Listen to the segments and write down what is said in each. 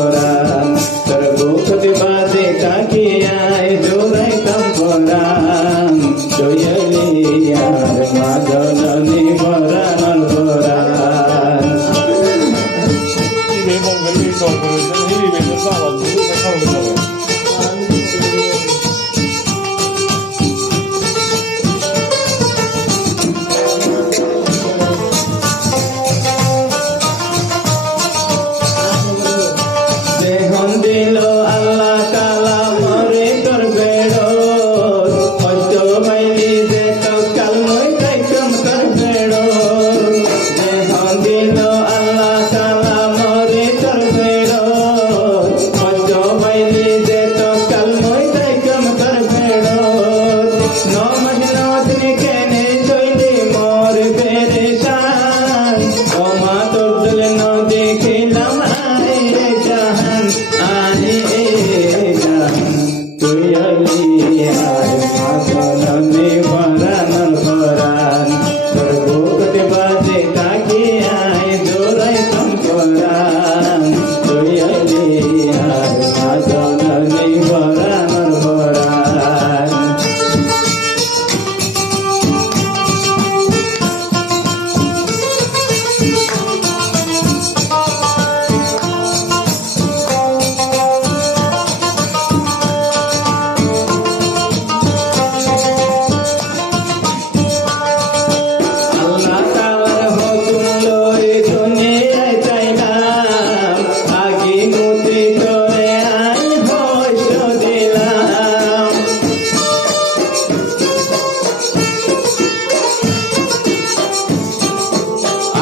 পরাণ তোর বুকতে বাজে তাকিয়ায় জোড়াইতাম পরাণ দয়ালি আর মা জননী পরাণ পরাণ দেহন দিল আল্লাহ তাআলা মরে তোর বেড়ো কষ্ট পাইলি যে তো কাল মই যাইতাম তোর বেড়ো দেহন দিল আল্লাহ তাআলা মরে তোর বেড়ো কষ্ট পাইলি যে তো কাল মই যাইতাম তোর বেড়ো নমাজ নদিন কেনে চইলি মোর পেরেশান ও মা তোর দিল ন দেখিলাম আয় রে জাহান আয় এ জাহান তুই আলি আর মা জননী পরাণ পরাণ তোর বুকতে বাজে তাকিয়ায় জোড়াইতাম পরাণ তুই আলি আর মা জননী পরাণ পরাণ আল্লাহ তাআলার হুকুম লয়ে দুনিয়ায় চাইলাম আগে মুতি করে আই হইস দিলাম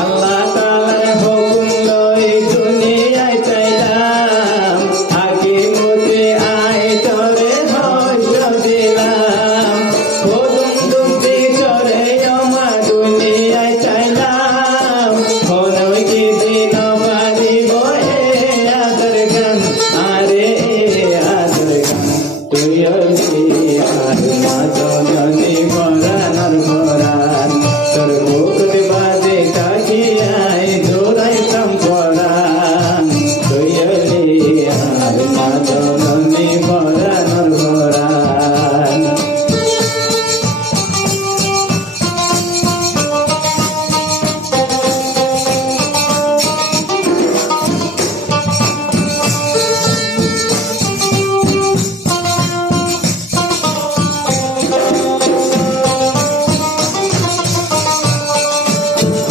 আল্লাহ তাআলার হুকুম লয়ে দুনিয়ায় চাইলাম আগে মুতি আই করে হইস দিলাম হুকুম দুমতি করে আমার দুনিয়ায় চাইলাম হনই কি দিন বাজিব এ আদর গান আরে আদর গান তুই আলি আর মা জননী পরাণ পরাণ তোর বুকতে বাজে তাকিয়ায় জোড়াইতাম পরাণ তুই আলি আর মা জননী পরাণ পরাণ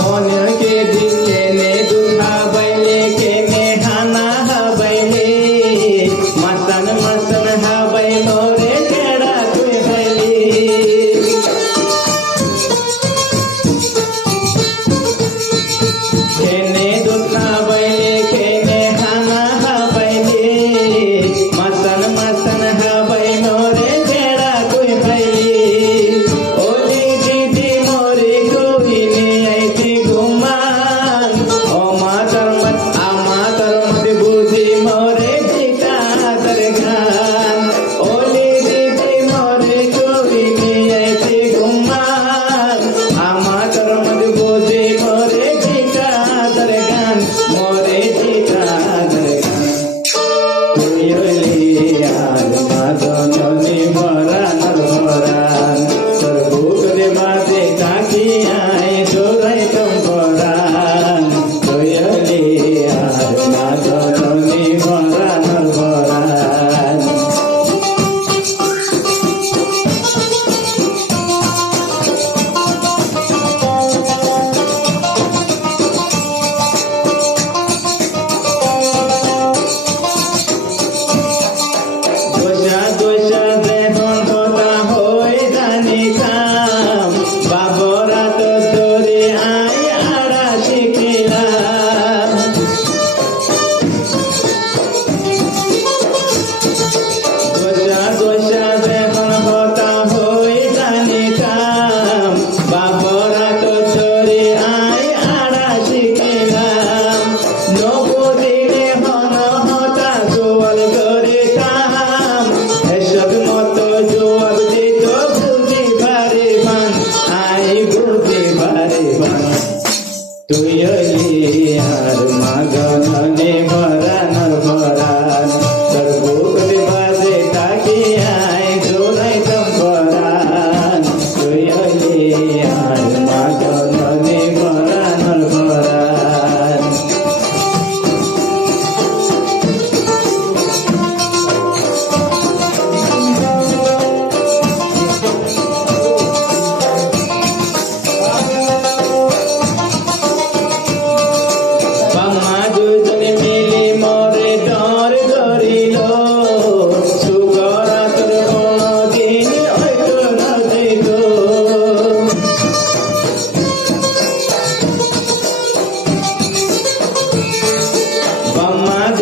অনেকে দিকে নে দুধা বাইলে কে নে হানা বাইলে মাতা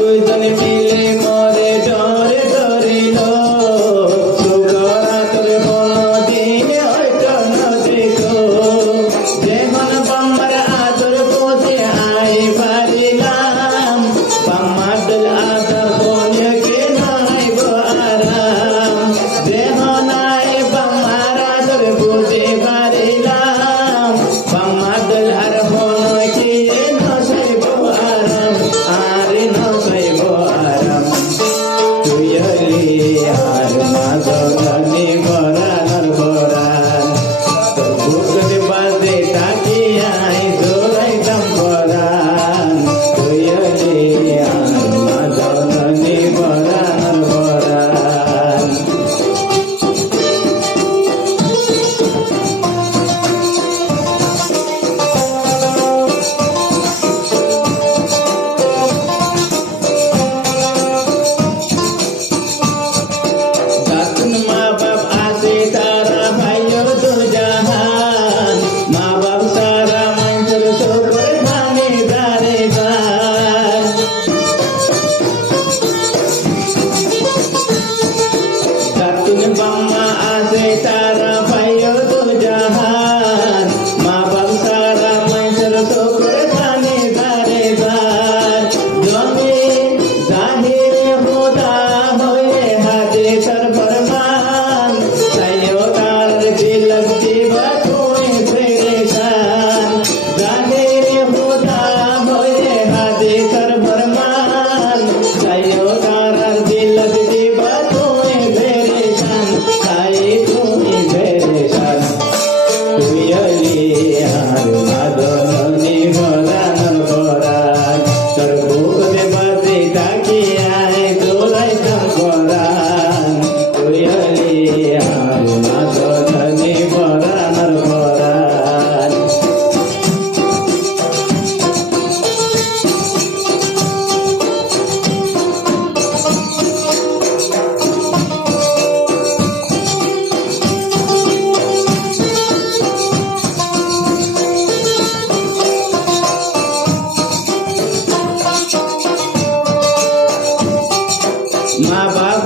দুইজন মিলে মরে ডরে ডরিল সুগরাতর কোনদিন হয়তো নদীত যেমন বাম্মার আদর বোঝে আই পারিলাম বাম্মাদুল আদর বনিয়কে নাইব আরাম দেহ নাই বাম্মার আদর বুঝে পারিলাম বাম্মাদুল আর বনিয়কে নসাইব আরাম আরে নসাইব আরাম তুই হলি আর মাধবনী বরানর বরান তোর বুকতে বাজে তাকিয়াই দৌড়াইতাম বরান তুই হলি আর মাধবনী বরানর বরান দাতুন মা বাপ আছে তারা ভাইও দু জাহান মা বাপ সারা মঞ্চর সোপর ধানে দারে দার দাতুন বাম্মা আছে তারা ভাইও দু জাহান মা বাপ সারা মঞ্চর সোপর ধানে দারে দার জমি জাহিরে খোদা হয়ে হাতে সর ফরমান তাইও তার দিলক দিবা তুই ফেরেশান জাহিরে খোদা হয়ে হাতে সর ফরমান তাইও তার দিলক দিবা তুই ফেরেশান তাই তুই ফেরেশান তুই হলি আর মাদনী বরানর বরান তোর বুকতে বাজে তাকিয়াই দৌড়াইতাম বরান তুই হলি আর মাদনী বরানর বরান মা বাপ